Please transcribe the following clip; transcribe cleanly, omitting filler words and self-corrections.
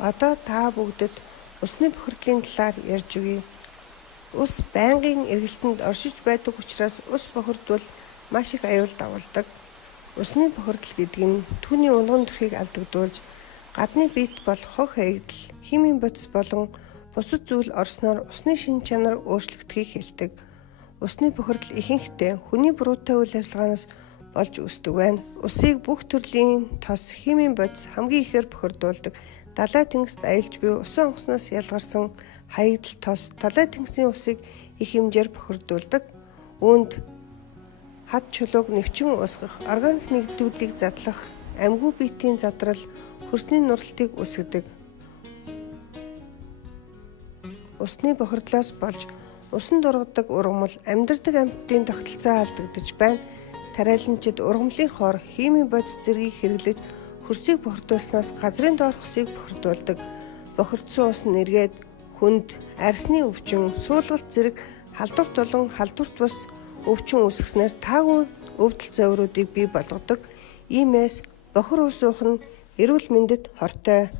Одоо та бүгдэд усны бохирдлын талаар ярьж өгье. Ус байнгын эргэлтэнд оршиж байдаг учраас ус бохирдвол маш их аюул дагуулдаг. Усны бохирдол гэдэг нь түүний унган төрхийг алдагдуулж, гадны биет бол хог хаягдал, химийн бодис болон бусад зүйл орсноор усны шин чанар өөрчлөгдөхийг хэлдэг. Усны бохирдол ихэнхдээ хүний буруутай үйл ажиллагаанаас болж үүсдэг байна. Усыг бүх төрлийн тос, химийн бодис хамгийн ихээр бохирдуулдаг. Далай тэнгист аялж буй усан онгоцноос ялгарсан хаягдал тос далай тэнгисийн усыг их хэмжээр бохирдуулдаг. Үүнд хад чулууг нэвчин уусгах, органик нэгдүүлгийг задлах, амьгүй биетийн задрал, хөрсний нуралтыг үүсгэдэг. Усны бохирдлоос болж усан дургадаг ургамал амьдардаг амьтдын тогтолцоо алдагдаж байна. Тариаланчид ургамлын хор, химийн бодис зэргийг хэрэглэж хөрсийг бохирдуулснаас газрын доорх усыг бохирдуулдаг. Бохирдсон ус нь эргээд хүнд, арсны өвчин, суулгалт зэрэг халдварт болон халдварт бус өвчин үүсгэснээр таагүй өвдөл зовируудыг бий болгодог. Иймээс бохир ус уух нь эрүүл мэндэд хортой.